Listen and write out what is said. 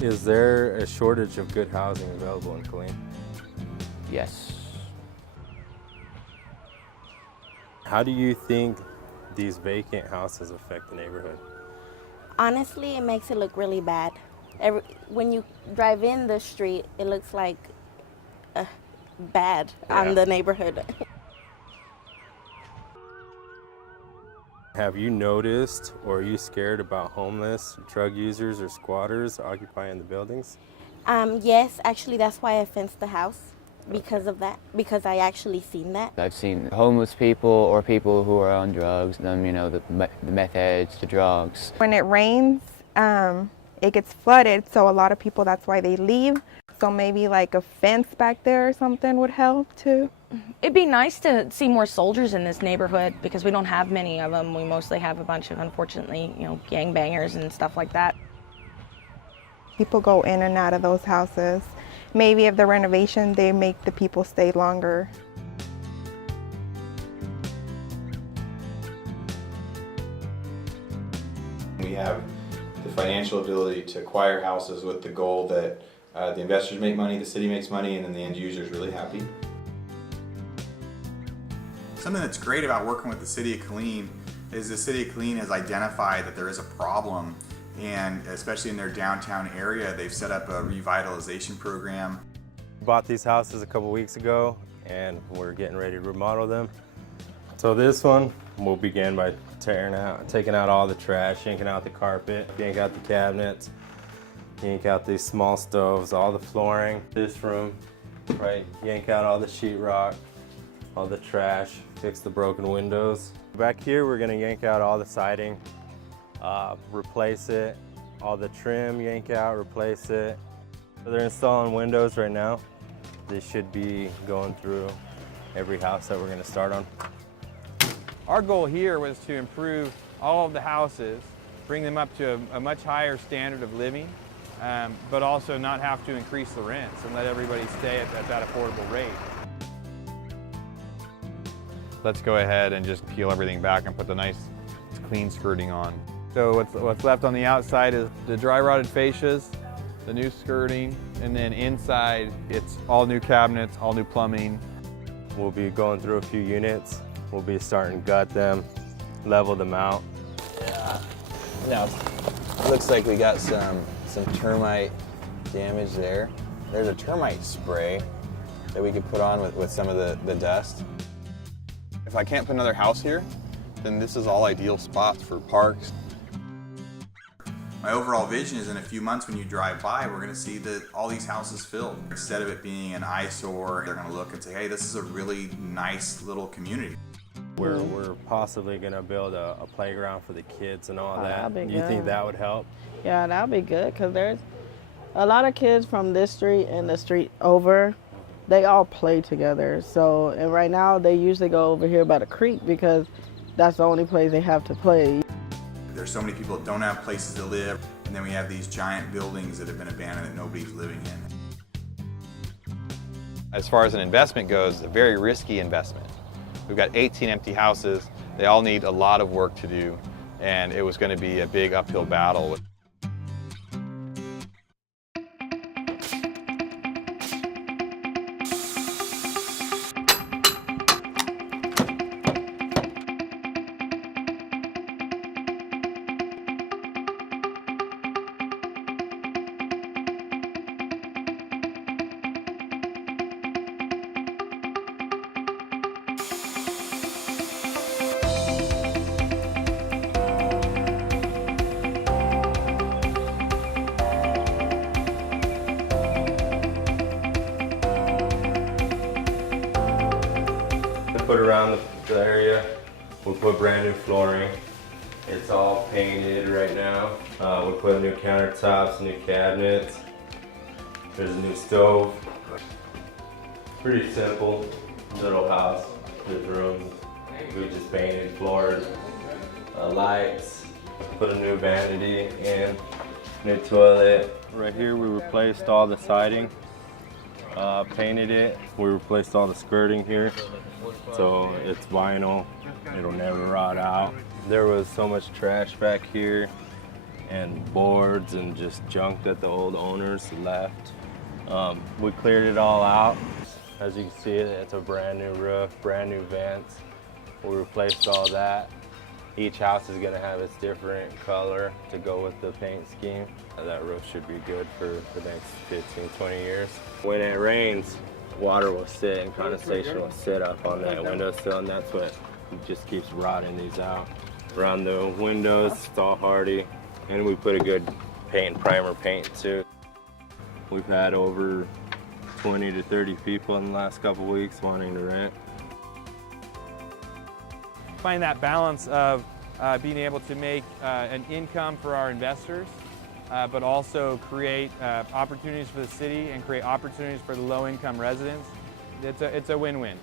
Is there a shortage of good housing available in Killeen? Yes. How do you think these vacant houses affect the neighborhood? Honestly, it makes it look really bad. When you drive in the street, it looks like bad on the neighborhood. Have you noticed, or are you scared about homeless, drug users, or squatters occupying the buildings? Yes, actually, that's why I fenced the house, because of that, because I actually seen that. I've seen homeless people or people who are on drugs, them, you know, the meth heads, the drugs. When it rains, it gets flooded, so a lot of people, that's why they leave. So maybe like a fence back there or something would help too. It'd be nice to see more soldiers in this neighborhood because we don't have many of them. We mostly have a bunch of, unfortunately, you know, gangbangers and stuff like that. People go in and out of those houses. Maybe if the renovation, they make the people stay longer. We have the financial ability to acquire houses with the goal that the investors make money, the city makes money, and then the end user is really happy. Something that's great about working with the City of Killeen is the City of Killeen has identified that there is a problem, and especially in their downtown area, they've set up a revitalization program. We bought these houses a couple weeks ago and we're getting ready to remodel them. So this one, we'll begin by taking out all the trash, yanking out the carpet, yank out the cabinets, yank out these small stoves, all the flooring. This room, right, yank out all the sheetrock, all the trash, fix the broken windows. Back here, we're gonna yank out all the siding, replace it, all the trim, yank out, replace it. So they're installing windows right now. They should be going through every house that we're gonna start on. Our goal here was to improve all of the houses, bring them up to a much higher standard of living, but also not have to increase the rents and let everybody stay at that affordable rate. Let's go ahead and just peel everything back and put the nice clean skirting on. So what's left on the outside is the dry rotted fascias, the new skirting, and then inside it's all new cabinets, all new plumbing. We'll be going through a few units. We'll be starting to gut them, level them out. Yeah. Now, it looks like we got some termite damage there. There's a termite spray that we could put on with some of the dust. If I can't put another house here, then this is all ideal spots for parks. My overall vision is in a few months when you drive by, we're going to see that all these houses filled. Instead of it being an eyesore, they're going to look and say, hey, this is a really nice little community. We're possibly going to build a playground for the kids and all that. Do you think that would help? Yeah, that would be good because there's a lot of kids from this street and the street over. They all play together. So, and right now they usually go over here by the creek because that's the only place they have to play. There's so many people that don't have places to live, and then we have these giant buildings that have been abandoned that nobody's living in. As far as an investment goes, it's a very risky investment. We've got 18 empty houses. They all need a lot of work to do, and it was going to be a big uphill battle. Put around the area, we'll put brand new flooring. It's all painted right now. We'll put new countertops, new cabinets. There's a new stove. Pretty simple little house with rooms. We just painted floors, lights, put a new vanity in, new toilet. Right here we replaced all the siding, painted it. We replaced all the skirting here. So it's vinyl, it'll never rot out. There was so much trash back here. and boards and just junk that the old owners left. We cleared it all out. As you can see, it's a brand new roof, brand new vents. We replaced all that. Each house is gonna have its different color to go with the paint scheme. That roof should be good for the next 15, 20 years. When it rains, water will sit and condensation will sit up on that windowsill, and that's what just keeps rotting these out. Around the windows, it's all hardy, and we put a good paint and primer paint too. We've had over 20 to 30 people in the last couple weeks wanting to rent. Find that balance of being able to make an income for our investors, but also create opportunities for the city and create opportunities for the low-income residents. It's a win-win.